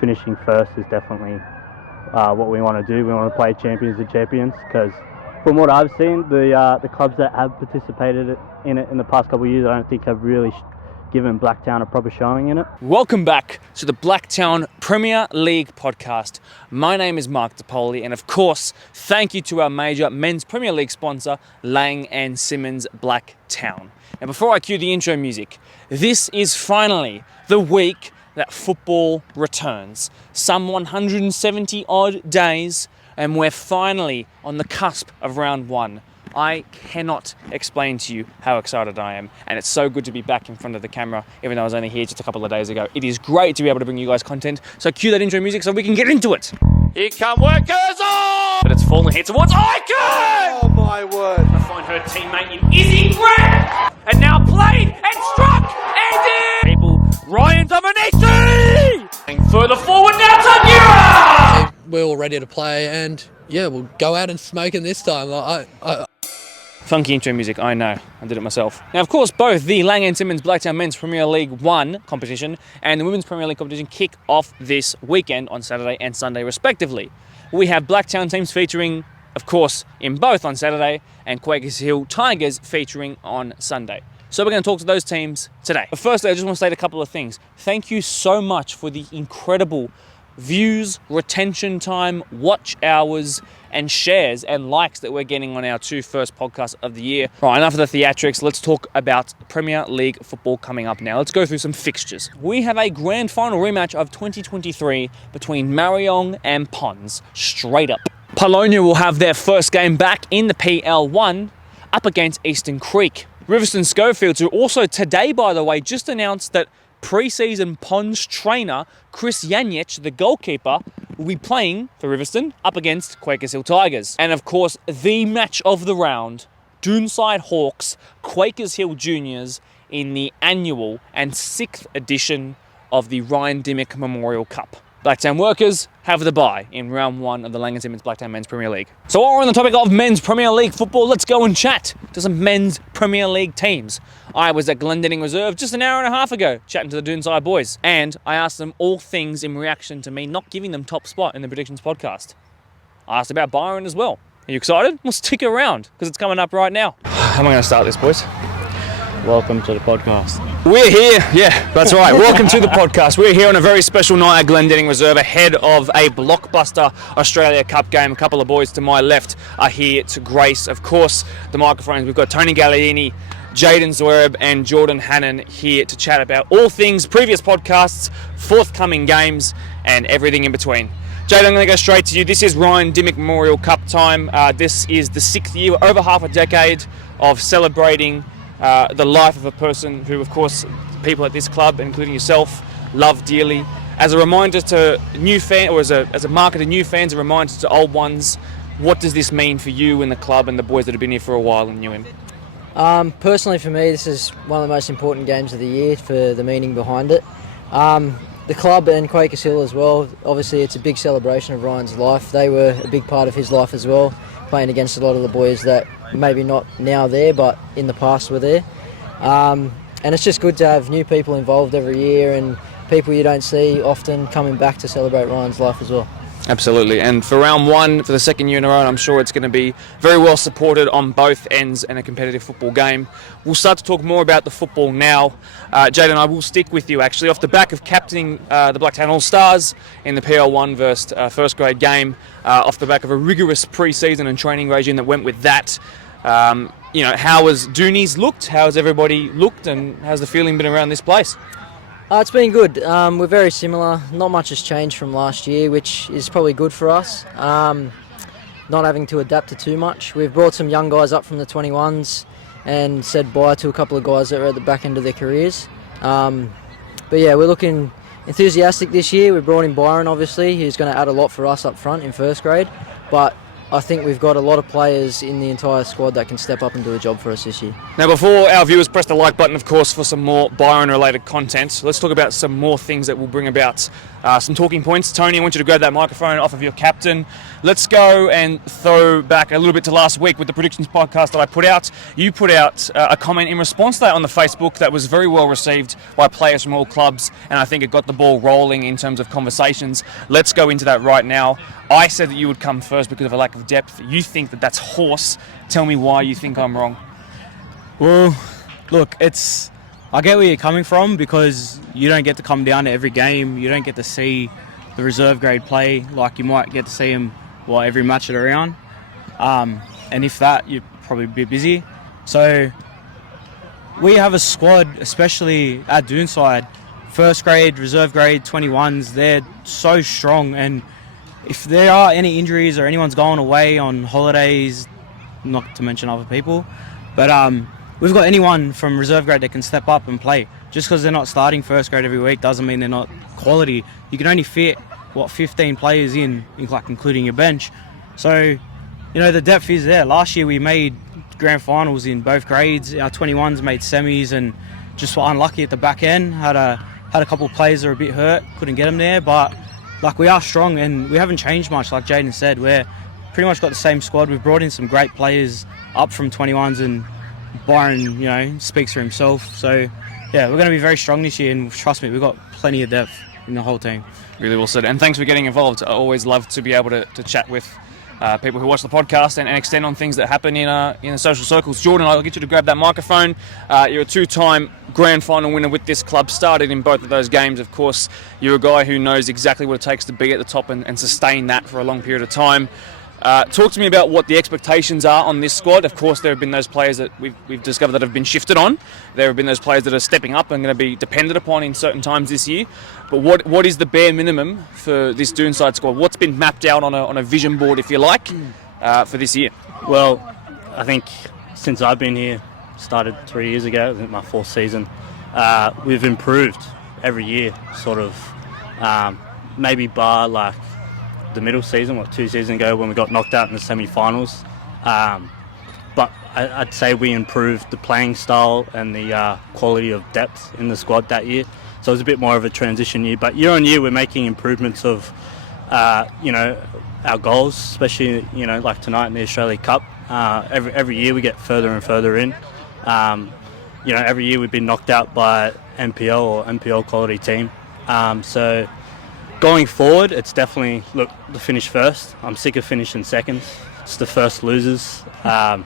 finishing first is definitely what we want to do. We want to play champions to champions, because from what I've seen, the clubs that have participated in it in the past couple of years, I don't think have really given Blacktown a proper showing in it. Welcome back to the Blacktown Premier League podcast. My name is 𝗛𝗡𝗡𝗢𝗡𝗚, and of course, thank you to our major men's Premier League sponsor, Lang & Simmons Blacktown. Now, before I cue the intro music, this is finally the week that football returns. Some 170 odd days, and we're finally on the cusp of round one. I cannot explain to you how excited I am, and it's so good to be back in front of the camera, even though I was only here just a couple of days ago. It is great to be able to bring you guys content, so cue that intro music so we can get into it. Here come Workers on! But it's falling here towards Icon! Oh my word. To find her teammate in Izzy Grant! And now played and struck and in! People, Ryan Dominisi! Further forward now, Tagira! We're all ready to play, and yeah, we'll go out and smoke it this time. Funky intro music, I know. I did it myself. Now, of course, both the Lang & Simmons Blacktown Men's Premier League 1 competition and the Women's Premier League competition kick off this weekend on Saturday and Sunday, respectively. We have Blacktown teams featuring, of course, in both on Saturday, and Quakers Tigers featuring on Sunday. So we're going to talk to those teams today. But firstly, I just want to state a couple of things. Thank you so much for the incredible views, retention time, watch hours, and shares and likes that we're getting on our two first podcasts of the year. Right, enough of the theatrics. Let's talk about Premier League football coming up now. Let's go through some fixtures. We have a grand final rematch of 2023 between Mariong and Ponds, straight up. Polonia will have their first game back in the PL1 up against Eastern Creek. Riverstone Schofields, who also today, by the way, just announced that pre-season Ponds trainer Chris Janic, the goalkeeper, will be playing for Riverstone up against Quakers Tigers. And of course, the match of the round, Dunside Hawks, Quakers Juniors in the annual and 6th edition of the Ryan Dimmick Memorial Cup. Blacktown Workers have the bye in round one of the Lang & Simmons Blacktown Men's Premier League. So while we're on the topic of men's Premier League football, let's go and chat to some men's Premier League teams. I was at Glendinning Reserve just an hour and a half ago chatting to the Dunside boys, and I asked them all things in reaction to me not giving them top spot in the Predictions podcast. I asked about Byron as well. Are you excited? Well, stick around because it's coming up right now. How am I going to start this, boys? Welcome to the podcast. We're here, yeah, that's right. Welcome to the podcast. We're here on a very special night at Glendinning Reserve ahead of a blockbuster Australia Cup game. A couple of boys to my left are here to grace, of course, the microphones. We've got Tony Galliini, Jaden Zwerb and Jordan Hannon here to chat about all things previous podcasts, forthcoming games, and everything in between. Jaden, I'm going to go straight to you. This is Ryan Dimmick Memorial Cup time. This is the 6th year, over half a decade of celebrating the life of a person who, of course, people at this club, including yourself, love dearly. As a reminder to new fans, or as a marker to new fans, a reminder to old ones, what does this mean for you and the club and the boys that have been here for a while and knew him? Personally, for me, this is one of the most important games of the year for the meaning behind it. The club and Quakers Hill as well, obviously it's a big celebration of Ryan's life. They were a big part of his life as well, playing against a lot of the boys that maybe not now there, but in the past were there. And it's just good to have new people involved every year and people you don't see often coming back to celebrate Ryan's life as well. Absolutely, and for round one, for the second year in a row, I'm sure it's going to be very well supported on both ends and a competitive football game. We'll start to talk more about the football now. Jaden, I will stick with you actually. Off the back of captaining the Blacktown All-Stars in the PL1 versus first grade game, off the back of a rigorous pre-season and training regime that went with that, how has Doonies looked? How has everybody looked? And how's the feeling been around this place? It's been good. We're very similar. Not much has changed from last year, which is probably good for us. Not having to adapt to too much. We've brought some young guys up from the 21s and said bye to a couple of guys that are at the back end of their careers. But yeah, we're looking enthusiastic this year. We brought in Byron, obviously. He's going to add a lot for us up front in first grade. But I think we've got a lot of players in the entire squad that can step up and do a job for us this year. Now, before our viewers press the like button, of course, for some more Byron-related content, let's talk about some more things that will bring about some talking points. Tony, I want you to grab that microphone off of your captain. Let's go and throw back a little bit to last week with the predictions podcast that I put out. You put out a comment in response to that on the Facebook that was very well received by players from all clubs, and I think it got the ball rolling in terms of conversations. Let's go into that right now. I said that you would come first because of a lack of depth. You think that that's horse. Tell me why you think I'm wrong. Well, look, I get where you're coming from because you don't get to come down to every game. You don't get to see the reserve grade play like you might get to see them every match that are around. And if that, you'd probably be busy. So we have a squad, especially at Dunside, first grade, reserve grade, 21s. They're so strong, and if there are any injuries or anyone's going away on holidays, not to mention other people, but we've got anyone from reserve grade that can step up and play. Just because they're not starting first grade every week doesn't mean they're not quality. You can only fit 15 players in like including your bench. So, the depth is there. Last year we made grand finals in both grades. Our 21s made semis and just were unlucky at the back end. Had a couple of players that were a bit hurt, couldn't get them there. But we are strong and we haven't changed much. Like Jaden said, we're pretty much got the same squad. We've brought in some great players up from 21s, and Byron, speaks for himself. So, yeah, we're going to be very strong this year, and trust me, we've got plenty of depth in the whole team. Really well said, and thanks for getting involved. I always love to be able to chat with people who watch the podcast and extend on things that happen in the social circles. Jordan, I'll get you to grab that microphone. You're a two-time grand final winner with this club, started in both of those games. Of course, you're a guy who knows exactly what it takes to be at the top and sustain that for a long period of time. Talk to me about what the expectations are on this squad. Of course, there have been those players that we've discovered that have been shifted on. There have been those players that are stepping up and going to be depended upon in certain times this year. But what is the bare minimum for this Dunside squad? What's been mapped out on a vision board, if you like, for this year? Well, I think since I've been here, started 3 years ago, I think my fourth season, we've improved every year, sort of, maybe bar the middle season, 2 seasons ago when we got knocked out in the semi-finals. But I'd say we improved the playing style and the quality of depth in the squad that year. So it was a bit more of a transition year. But year on year, we're making improvements of, our goals, especially, like tonight in the Australia Cup. Every year we get further and further in. Every year we've been knocked out by NPL or NPL quality team. So going forward, it's definitely, the finish first. I'm sick of finishing second. It's the first losers. The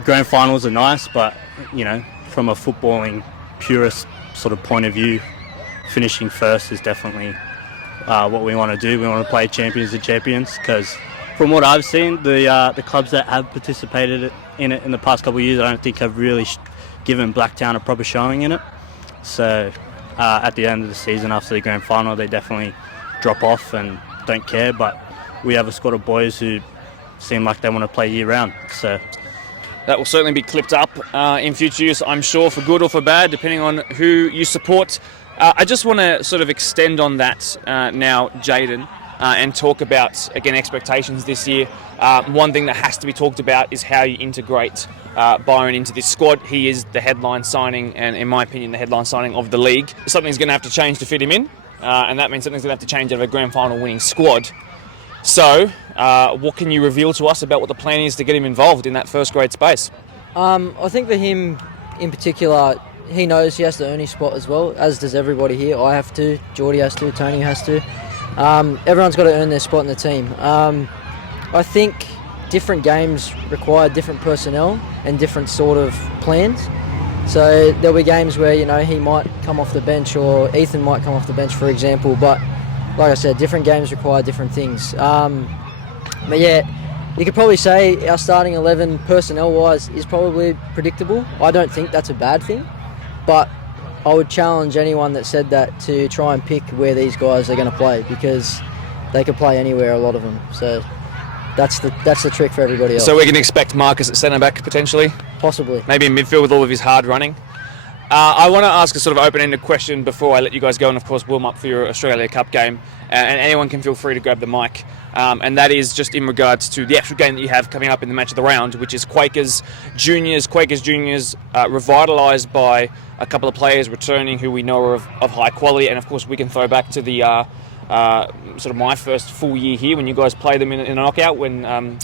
grand finals are nice, but, from a footballing purist sort of point of view, finishing first is definitely what we want to do. We want to play champions to champions, because from what I've seen, the clubs that have participated in it in the past couple of years, I don't think have really given Blacktown a proper showing in it. So at the end of the season, after the grand final, they definitely drop off and don't care. But we have a squad of boys who seem like they want to play year round. So that will certainly be clipped up in future use, I'm sure, for good or for bad, depending on who you support. I just want to sort of extend on that now, Jaden, and talk about, again, expectations this year. One thing that has to be talked about is how you integrate Byron into this squad. He is the headline signing, and in my opinion, the headline signing of the league. Something's going to have to change to fit him in, and that means something's going to have to change out of a grand final winning squad. So, what can you reveal to us about what the plan is to get him involved in that first grade space? I think for him in particular, he knows he has to earn his spot as well, as does everybody here. I have to, Geordie has to, Tony has to. Everyone's got to earn their spot in the team. I think different games require different personnel and different sort of plans. So there'll be games where, he might come off the bench, or Ethan might come off the bench, for example, but like I said, different games require different things. But yeah, you could probably say our starting 11 personnel-wise is probably predictable. I don't think that's a bad thing, but I would challenge anyone that said that to try and pick where these guys are going to play, because they could play anywhere, a lot of them. So that's the trick for everybody else. So we can expect Marcus at centre-back potentially? Possibly. Maybe in midfield with all of his hard running? I want to ask a sort of open-ended question before I let you guys go and, of course, warm up for your Australia Cup game. And anyone can feel free to grab the mic. And that is just in regards to the actual game that you have coming up in the match of the round, which is Quakers Juniors. Quakers Juniors revitalised by a couple of players returning who we know are of high quality. And, of course, we can throw back to the sort of my first full year here when you guys played them in a knockout when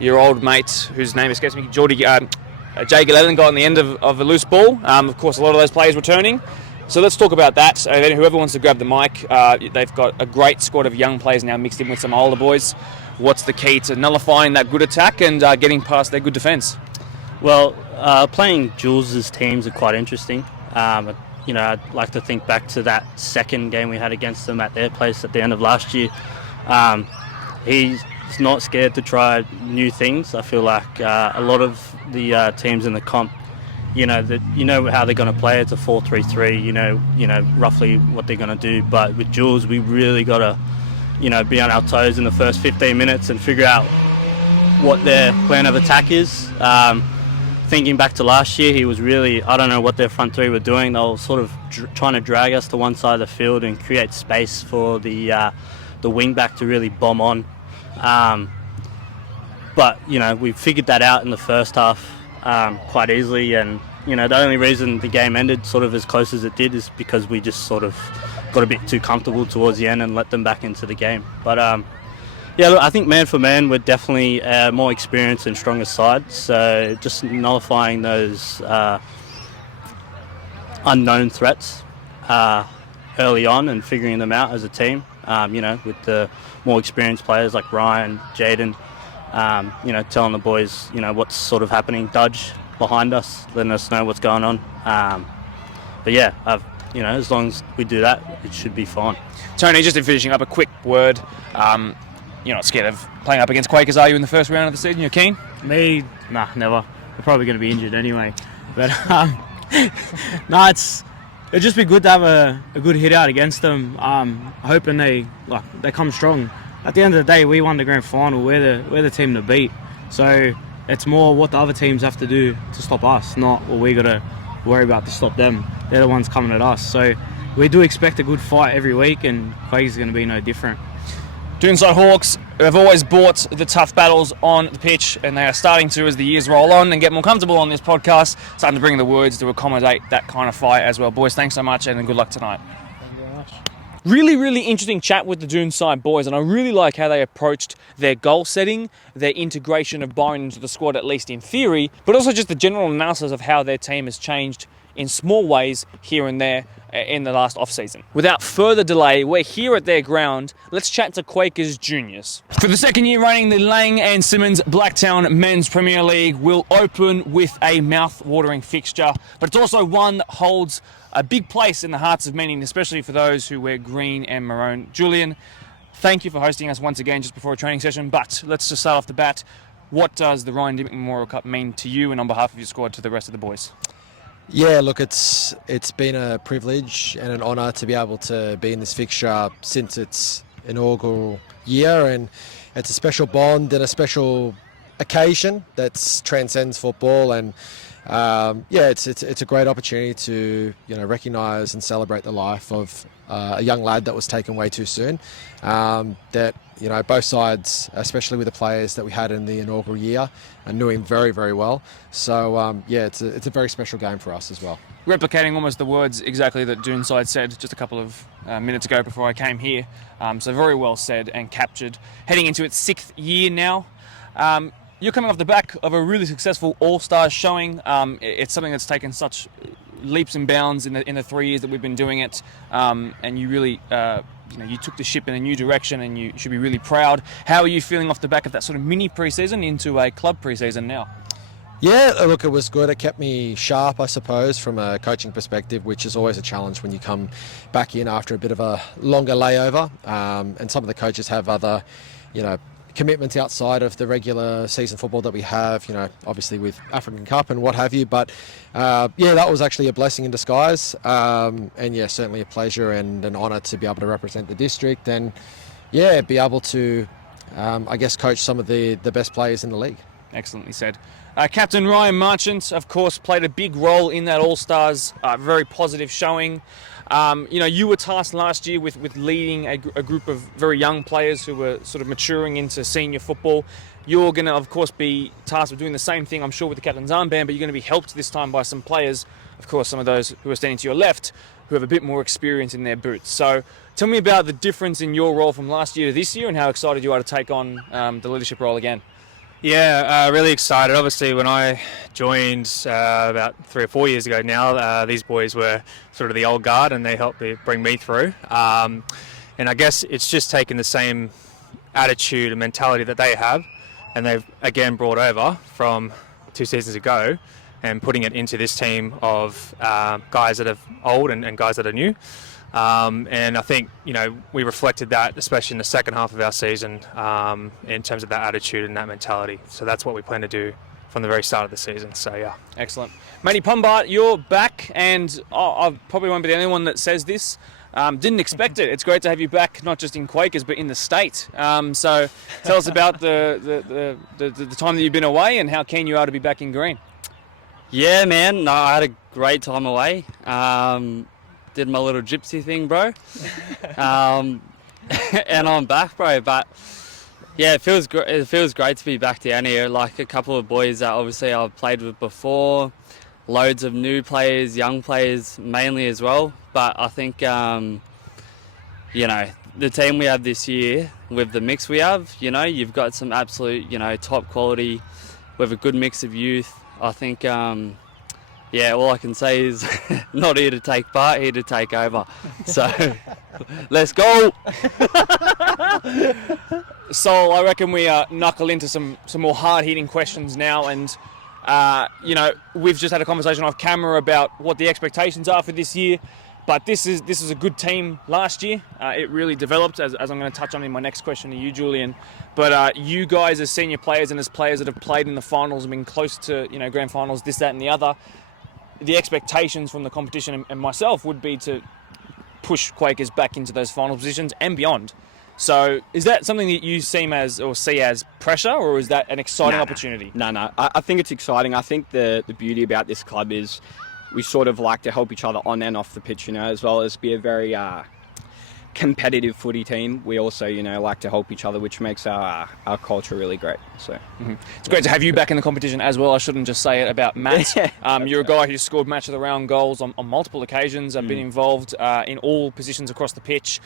your old mate, whose name escapes me, 𝗁𝗟𝓘𝓞𝓝🝢 got on the end of a loose ball. Of course, a lot of those players returning. So let's talk about that. And then whoever wants to grab the mic, they've got a great squad of young players now mixed in with some older boys. What's the key to nullifying that good attack and getting past their good defence? Well, playing Jules' teams are quite interesting. I'd like to think back to that second game we had against them at their place at the end of last year. He's not scared to try new things. I feel like a lot of the teams in the comp, how they're going to play. It's a 4-3-3. You know roughly what they're going to do. But with Jules, we really got to, be on our toes in the first 15 minutes and figure out what their plan of attack is. Thinking back to last year, he was really, I don't know what their front three were doing. They were sort of trying to drag us to one side of the field and create space for the wing back to really bomb on. But we figured that out in the first half quite easily, and the only reason the game ended sort of as close as it did is because we just sort of got a bit too comfortable towards the end and let them back into the game. But look, I think man for man we're definitely a more experienced and stronger side, so just nullifying those unknown threats early on and figuring them out as a team, with the more experienced players like Ryan, Jaden, telling the boys, what's sort of happening. Dudge behind us, letting us know what's going on. As long as we do that, it should be fine. Tony, just in finishing up, a quick word. You're not scared of playing up against Quakers, are you, in the first round of the season? You're keen? Me? Nah, never. We're probably going to be injured anyway. But it'd just be good to have a good hit out against them. Hoping they come strong. At the end of the day, we won the grand final. We're the team to beat. So it's more what the other teams have to do to stop us, not what we got to worry about to stop them. They're the ones coming at us. So we do expect a good fight every week, and Quakers is going to be no different. Dunside Hawks have always bought the tough battles on the pitch, and they are starting to, as the years roll on and get more comfortable on this podcast, starting to bring the words to accommodate that kind of fight as well. Boys, thanks so much, and good luck tonight. Thank you very much. Really, really interesting chat with the Dunside boys, and I really like how they approached their goal setting, their integration of Byron into the squad, at least in theory, but also just the general analysis of how their team has changed in small ways here and there in the last off-season. Without further delay, we're here at their ground. Let's chat to Quakers Juniors. For the second year running, the 𝗒𝗡𝗡𝗡𝗡𝗏𝗏𝗡 Blacktown Men's Premier League will open with a mouth-watering fixture, but it's also one that holds a big place in the hearts of many, especially for those who wear green and maroon. Julian, thank you for hosting us once again just before a training session, but let's just start off the bat. What does the Ryan Dimmick Memorial Cup mean to you and on behalf of your squad to the rest of the boys? Yeah, look, it's been a privilege and an honour to be able to be in this fixture since its inaugural year, and it's a special bond and a special occasion that transcends football, and it's a great opportunity to recognise and celebrate the life of a young lad that was taken way too soon. That both sides, especially with the players that we had in the inaugural year, knew him very, very well. So it's a very special game for us as well. Replicating almost the words exactly that Dunside said just a couple of minutes ago before I came here. So very well said and captured. Heading into its 6th year now. You're coming off the back of a really successful All-Stars showing. It's something that's taken such leaps and bounds in the 3 years that we've been doing it, and you really you took the ship in a new direction, and you should be really proud. How are you feeling off the back of that sort of mini pre-season into a club pre-season now? Yeah, look, it was good. It kept me sharp, I suppose, from a coaching perspective, which is always a challenge when you come back in after a bit of a longer layover. And some of the coaches have other, commitments outside of the regular season football that we have, obviously with African Cup and what have you. But that was actually a blessing in disguise. And certainly a pleasure and an honour to be able to represent the district and be able to, coach some of the best players in the league. Excellently said. Captain Ryan Marchant, of course, played a big role in that All-Stars, very positive showing. You were tasked last year with leading a group of very young players who were sort of maturing into senior football. You're going to, of course, be tasked with doing the same thing, I'm sure, with the captain's armband, but you're going to be helped this time by some players, of course, some of those who are standing to your left, who have a bit more experience in their boots. So tell me about the difference in your role from last year to this year and how excited you are to take on the leadership role again. Yeah, really excited. Obviously, when I joined about 3 or 4 years ago now, these boys were sort of the old guard and they helped bring me through. And I guess it's just taken the same attitude and mentality that they have, and they've again brought over from 2 seasons ago and putting it into this team of guys that are old and guys that are new. And I think, we reflected that, especially in the second half of our season, in terms of that attitude and that mentality. So that's what we plan to do from the very start of the season. So, yeah. Excellent. Matty Pumbart, you're back, and I probably won't be the only one that says this. Didn't expect it. It's great to have you back, not just in Quakers, but in the state. So tell us about the time that you've been away and how keen you are to be back in green. Yeah, man. No, I had a great time away. Did my little gypsy thing, bro. And I'm back, bro. But yeah, it feels great to be back down here. Like a couple of boys that obviously I've played with before, loads of new players, young players mainly as well. But I think the team we have this year with the mix we have, you've got some absolute top quality with a good mix of youth. I think. Yeah, all I can say is not here to take part, here to take over. So, let's go! So I reckon we knuckle into some more hard-hitting questions now, and we've just had a conversation off camera about what the expectations are for this year. But this is a good team last year. It really developed, as I'm going to touch on in my next question to you, Julian. But you guys as senior players and as players that have played in the finals and been close to grand finals, this, that, and the other. The expectations from the competition and myself would be to push Quakers back into those final positions and beyond. So is that something that you see as pressure, or is that an exciting opportunity? No. I think it's exciting. I think the beauty about this club is we sort of like to help each other on and off the pitch, as well as be a very competitive footy team. We also, like to help each other, which makes our culture really great. So It's great to have you back in the competition as well. I shouldn't just say it about Matt. You're a guy who scored match of the round goals on multiple occasions. I've been involved in all positions across the pitch.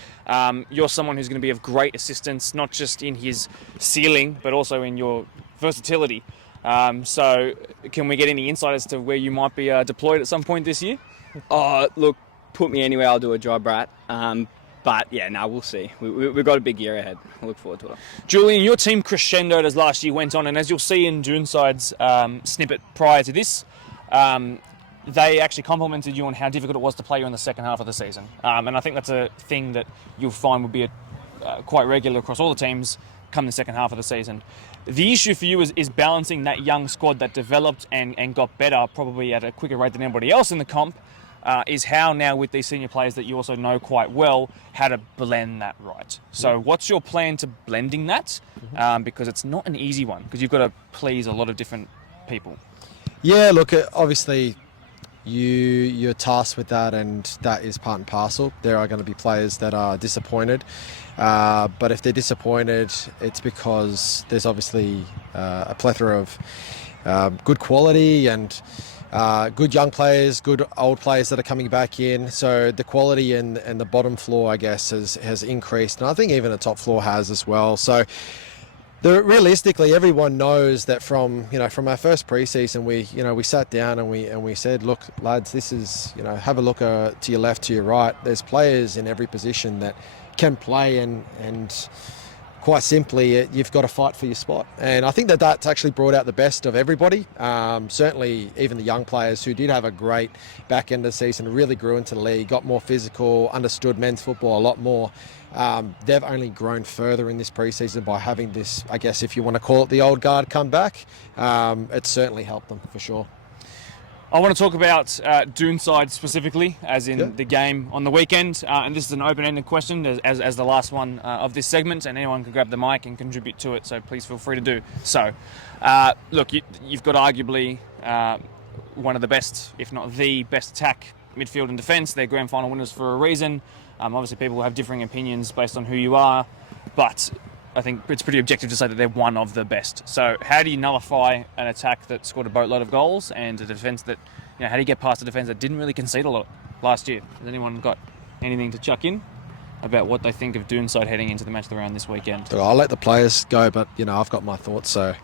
You're someone who's going to be of great assistance, not just in his ceiling, but also in your versatility. So can we get any insight as to where you might be deployed at some point this year? Look, put me anywhere, I'll do a job, right? But yeah, we'll see. We've got a big year ahead. I look forward to it. Julian, your team crescendoed as last year went on, and as you'll see in Dunside's snippet prior to this, they actually complimented you on how difficult it was to play you in the second half of the season. And I think that's a thing that you'll find would be quite regular across all the teams come the second half of the season. The issue for you is balancing that young squad that developed and got better probably at a quicker rate than anybody else in the comp. Is how now with these senior players that you also know quite well, how to blend that right. So what's your plan to blending that? Because it's not an easy one, because you've got to please a lot of different people. Yeah, look, obviously you're tasked with that, and that is part and parcel. There are going to be players that are disappointed, but if they're disappointed, it's because there's obviously a plethora of good quality and good young players, good old players that are coming back in. So the quality and the bottom floor, I guess, has increased, and I think even the top floor has as well. So realistically, everyone knows that from our first preseason, we sat down and we said, look, lads, this is have a look to your left, to your right. There's players in every position that can play, and quite simply, you've got to fight for your spot. And I think that's actually brought out the best of everybody. Certainly, even the young players who did have a great back end of the season, really grew into the league, got more physical, understood men's football a lot more. They've only grown further in this preseason by having this, I guess, if you want to call it the old guard, come back. It's certainly helped them for sure. I want to talk about Dunside specifically, as in the game on the weekend. And this is an open-ended question, as the last one of this segment, and anyone can grab the mic and contribute to it, so please feel free to do so. Look, you've got arguably one of the best, if not the best attack, midfield and defence. They're grand final winners for a reason. Obviously, people will have differing opinions based on who you are, but I think it's pretty objective to say that they're one of the best. So how do you nullify an attack that scored a boatload of goals and a defence that, how do you get past a defence that didn't really concede a lot last year? Has anyone got anything to chuck in about what they think of Dunside heading into the match of the round this weekend? I'll let the players go, but I've got my thoughts. So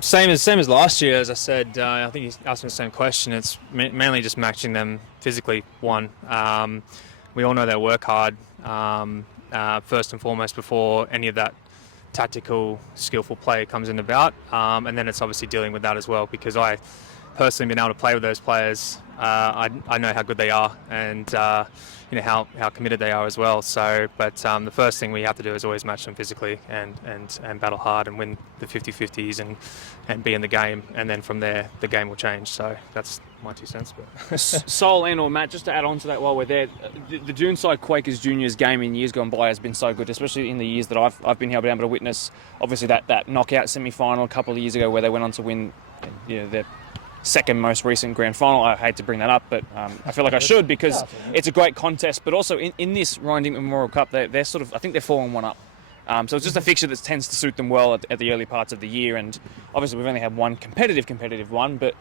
same as last year. As I said, I think you asked me the same question. It's mainly just matching them physically. One, we all know they work hard. First and foremost, before any of that tactical, skillful play comes in about. And then it's obviously dealing with that as well, because I personally been able to play with those players. I know how good they are, and how committed they are as well. So, but the first thing we have to do is always match them physically and battle hard and win the 50-50s and be in the game. And then from there, the game will change. So that's my 2 cents. But Sol and or Matt, just to add on to that while we're there, the Dunside Quakers Juniors game in years gone by has been so good, especially in the years that I've been able to witness. Obviously that knockout semi-final a couple of years ago where they went on to win their second most recent grand final. I hate to bring that up, but I feel like I should, because it's a great contest. But also in this Ryan Dinkman Memorial Cup, they're sort of, I think they're 4-1 up. So it's just a fixture that tends to suit them well at the early parts of the year. And obviously we've only had one competitive one, but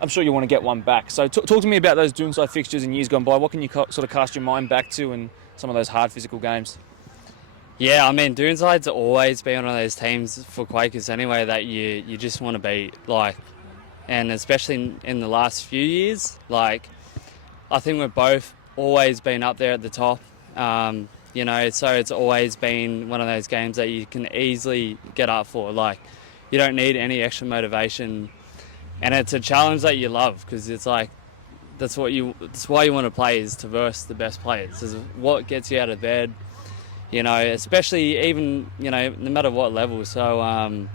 I'm sure you want to get one back. So talk to me about those Dunside fixtures in years gone by. What can you sort of cast your mind back to in some of those hard physical games? Yeah, I mean, Dunside's always been one of those teams for Quakers anyway that you just want to beat, and especially in the last few years, I think we've both always been up there at the top, so it's always been one of those games that you can easily get up for. You don't need any extra motivation, and it's a challenge that you love, because it's that's why you want to play, is to verse the best players. It's what gets you out of bed, especially even, no matter what level. So,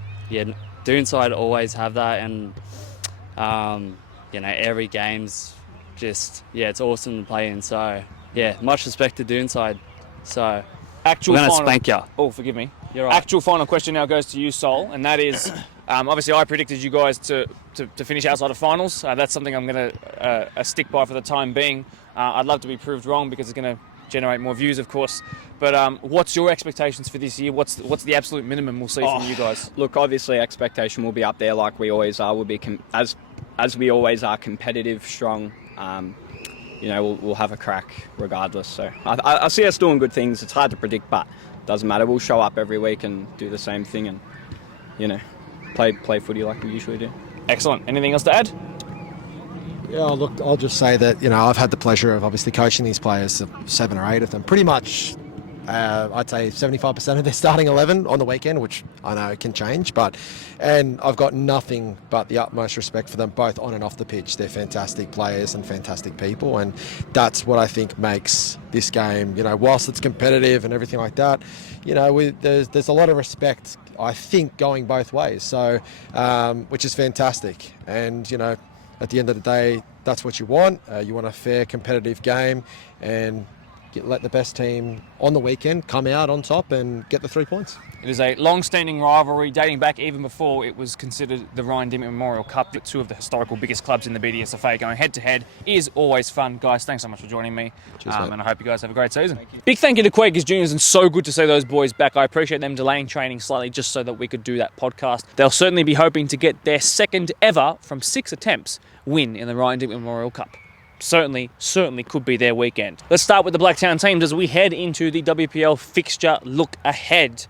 Dunside always have that, and every game's just, it's awesome to play in. So, much respect to Dunside. So, we're going to spank you. Oh, forgive me. You're right. Actual final question now goes to you, Sol, and that is, obviously I predicted you guys to finish outside of finals. That's something I'm going to stick by for the time being. I'd love to be proved wrong, because it's going to generate more views, of course. But what's your expectations for this year? What's the absolute minimum we'll see from you guys? Look, obviously expectation will be up there like we always are. We'll be as we always are, competitive, strong. We'll have a crack regardless. So I see us doing good things. It's hard to predict, but it doesn't matter. We'll show up every week and do the same thing, and play footy like we usually do. Excellent. Anything else to add? Yeah, look, I'll just say that, I've had the pleasure of obviously coaching these players, 7 or 8 of them, pretty much. I'd say 75% of their starting 11 on the weekend, which I know can change, and I've got nothing but the utmost respect for them, both on and off the pitch. They're fantastic players and fantastic people, and that's what I think makes this game, whilst it's competitive and everything like that, there's a lot of respect, I think, going both ways, so which is fantastic. And at the end of the day, that's what you want. You want a fair, competitive game, and let the best team on the weekend come out on top and get the 3 points. It is a long-standing rivalry dating back even before it was considered the Ryan Dinkman Memorial Cup. 2 of the historical biggest clubs in the BDSFA going head-to-head is always fun. Guys, thanks so much for joining me. Cheers, and I hope you guys have a great season. Big thank you to Quakers Juniors, and so good to see those boys back. I appreciate them delaying training slightly just so that we could do that podcast. They'll certainly be hoping to get their second ever, from 6 attempts, win in the Ryan Dinkman Memorial Cup. Certainly could be their weekend. Let's start with the Blacktown teams as we head into the WPL fixture look ahead.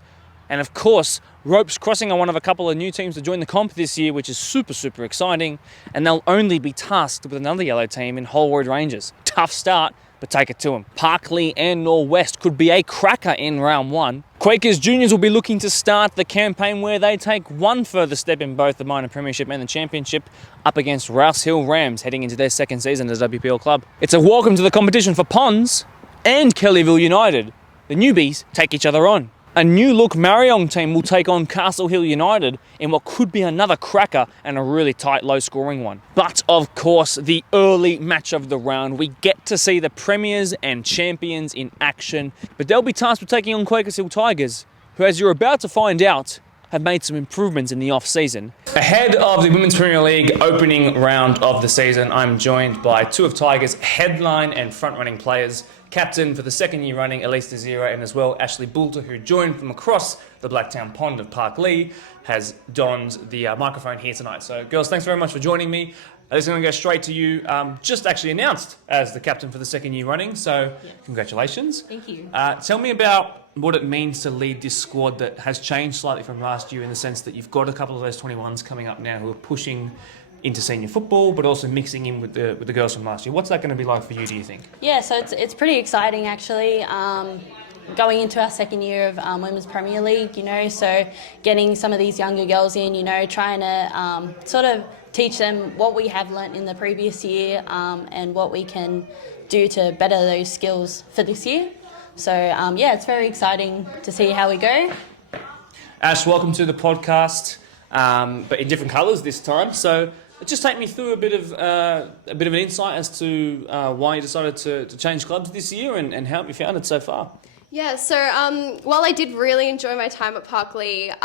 And of course, ropes crossing are one of a couple of new teams to join the comp this year, which is super exciting. And they'll only be tasked with another yellow team in Holroyd Rangers. Tough start, but take it to them. Parkley and Norwest could be a cracker in round 1. Quakers Juniors will be looking to start the campaign where they take one further step in both the minor premiership and the championship, up against Rouse Hill Rams, heading into their second season as a WPL club. It's a welcome to the competition for Ponds and Kellyville United. The newbies take each other on. A new look Mariong team will take on Castle Hill United in what could be another cracker and a really tight, low-scoring one. But of course, the early match of the round, we get to see the premiers and champions in action. But they'll be tasked with taking on Quakers Hill Tigers, who, as you're about to find out, have made some improvements in the off-season. Ahead of the Women's Premier League opening round of the season, I'm joined by two of Tigers' headline and front-running players. Captain for the second year running, 𝗛𝗡𝓂𝓚, and as well Ashley Boulter, who joined from across the Blacktown Pond of Parklee, has donned the microphone here tonight. So, girls, thanks very much for joining me. I'm going to go straight to you. Just actually announced as the captain for the second year running, so congratulations. Thank you. Tell me about what it means to lead this squad that has changed slightly from last year in the sense that you've got a couple of those 21s coming up now who are pushing into senior football, but also mixing in with the girls from last year. What's that going to be like for you, do you think? Yeah, so it's pretty exciting actually. Going into our second year of Women's Premier League, so getting some of these younger girls in, trying to sort of teach them what we have learnt in the previous year and what we can do to better those skills for this year. So it's very exciting to see how we go. Ash, welcome to the podcast, but in different colours this time. So just take me through a bit of an insight as to why you decided to change clubs this year and how have you found it so far? Yeah, so while I did really enjoy my time at Parklee,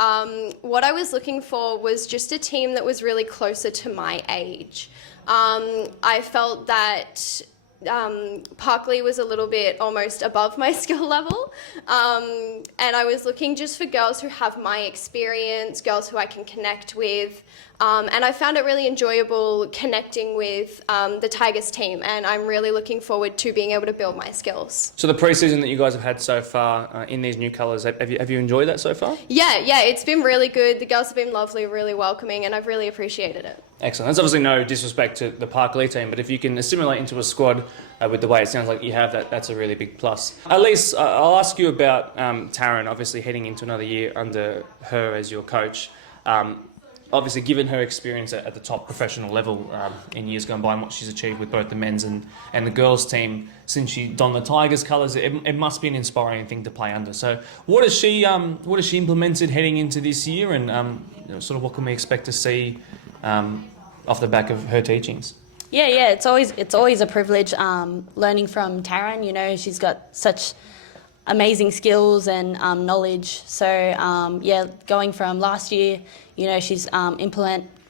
what I was looking for was just a team that was really closer to my age. I felt that Parklee was a little bit almost above my skill level, and I was looking just for girls who have my experience, girls who I can connect with, and I found it really enjoyable connecting with the Tigers team, and I'm really looking forward to being able to build my skills. So the pre-season that you guys have had so far in these new colours, have you enjoyed that so far? Yeah, it's been really good. The girls have been lovely, really welcoming, and I've really appreciated it. Excellent. There's obviously no disrespect to the Parklee team, but if you can assimilate into a squad with the way it sounds like you have, that's a really big plus. At least I'll ask you about Taryn, obviously heading into another year under her as your coach. Obviously, given her experience at the top professional level in years gone by and what she's achieved with both the men's and the girls' team since she donned the Tigers colours, it must be an inspiring thing to play under. So, what has she implemented heading into this year, and sort of what can we expect to see off the back of her teachings? Yeah, it's always a privilege learning from Taryn. She's got such amazing skills and knowledge. So going from last year, she's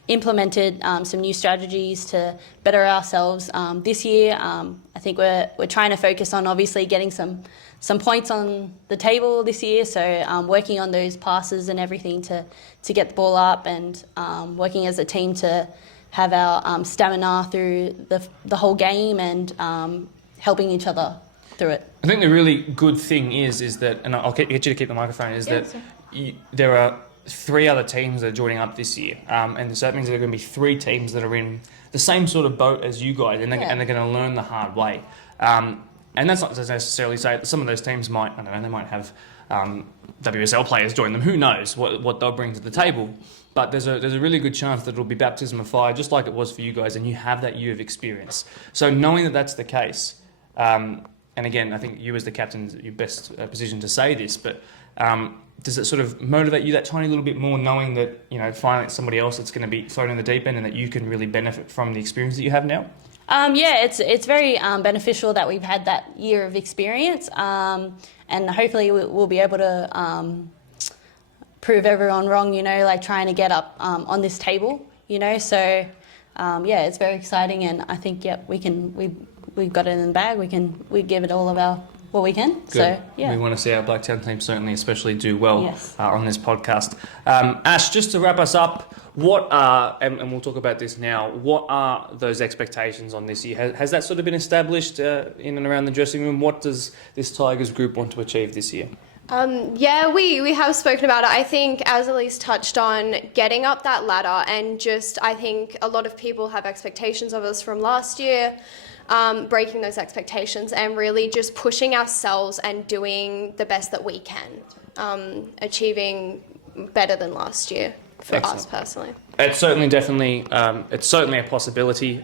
implemented some new strategies to better ourselves. This year, I think we're trying to focus on obviously getting some points on the table this year. So working on those passes and everything to get the ball up, and working as a team to have our stamina through the whole game, and helping each other through it. I think the really good thing is that, and I'll get you to keep the microphone, there are 3 other teams that are joining up this year, and so that means there are going to be 3 teams that are in the same sort of boat as you guys, and they're going to learn the hard way. And that's not to necessarily say that some of those teams might, they might have WSL players join them. Who knows what they'll bring to the table? But there's a really good chance that it'll be baptism of fire, just like it was for you guys, and you have that year of experience. So knowing that that's the case, and again, I think you as the captain, you're best positioned to say this, but does it sort of motivate you that tiny little bit more, knowing that finally it's somebody else that's going to be thrown in the deep end, and that you can really benefit from the experience that you have now? It's very beneficial that we've had that year of experience, and hopefully we'll be able to prove everyone wrong. Trying to get up on this table. So it's very exciting, and I think we've got it in the bag. We give it all of what we can. Good. So yeah, we want to see our Blacktown team certainly especially do well Yes. On this podcast. Ash, just to wrap us up, what are, and we'll talk about this now, what are those expectations on this year? Has that sort of been established in and around the dressing room? What does this Tigers group want to achieve this year? We have spoken about it. I think, as Elise touched on, getting up that ladder, and I think a lot of people have expectations of us from last year, breaking those expectations and really just pushing ourselves and doing the best that we can, achieving better than last year for us personally. It's certainly a possibility.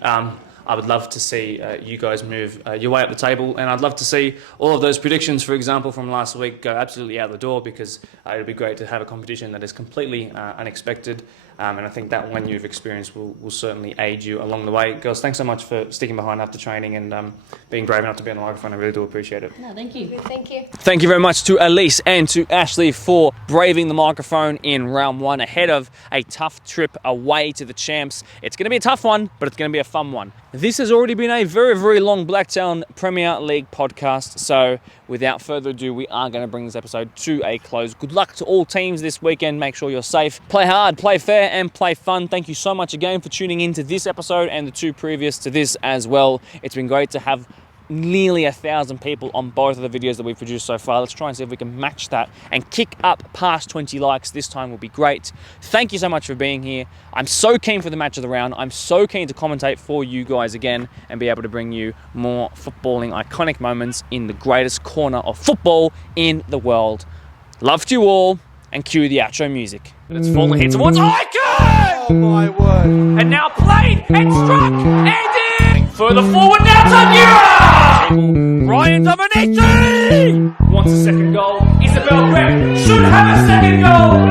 I would love to see you guys move your way up the table, and I'd love to see all of those predictions, for example, from last week go absolutely out the door, because it would be great to have a competition that is completely unexpected. And I think that one you've experienced will certainly aid you along the way. Girls, thanks so much for sticking behind after training and being brave enough to be on the microphone. I really do appreciate it. No, thank you. Thank you. Thank you very much to Elise and to Ashley for braving the microphone in round one ahead of a tough trip away to the champs. It's going to be a tough one, but it's going to be a fun one. This has already been a very, very long Blacktown Premier League podcast, so without further ado, we are going to bring this episode to a close. Good luck to all teams this weekend. Make sure you're safe. Play hard, play fair, and play fun. Thank you so much again for tuning into this episode and the two previous to this as well. It's been great to have nearly 1,000 people on both of the videos that we've produced so far. Let's try and see if we can match that and kick up past 20 likes this time will be great. Thank you so much for being here. I'm so keen for the match of the round. I'm so keen to commentate for you guys again and be able to bring you more footballing iconic moments in the greatest corner of football in the world. Love to you all, and cue the outro music. It's falling here towards Icon! Oh my word. And now played and struck and in! Further forward now, Tagura! Ryan Dominici! Wants a second goal. Isabel Greb should have a second goal!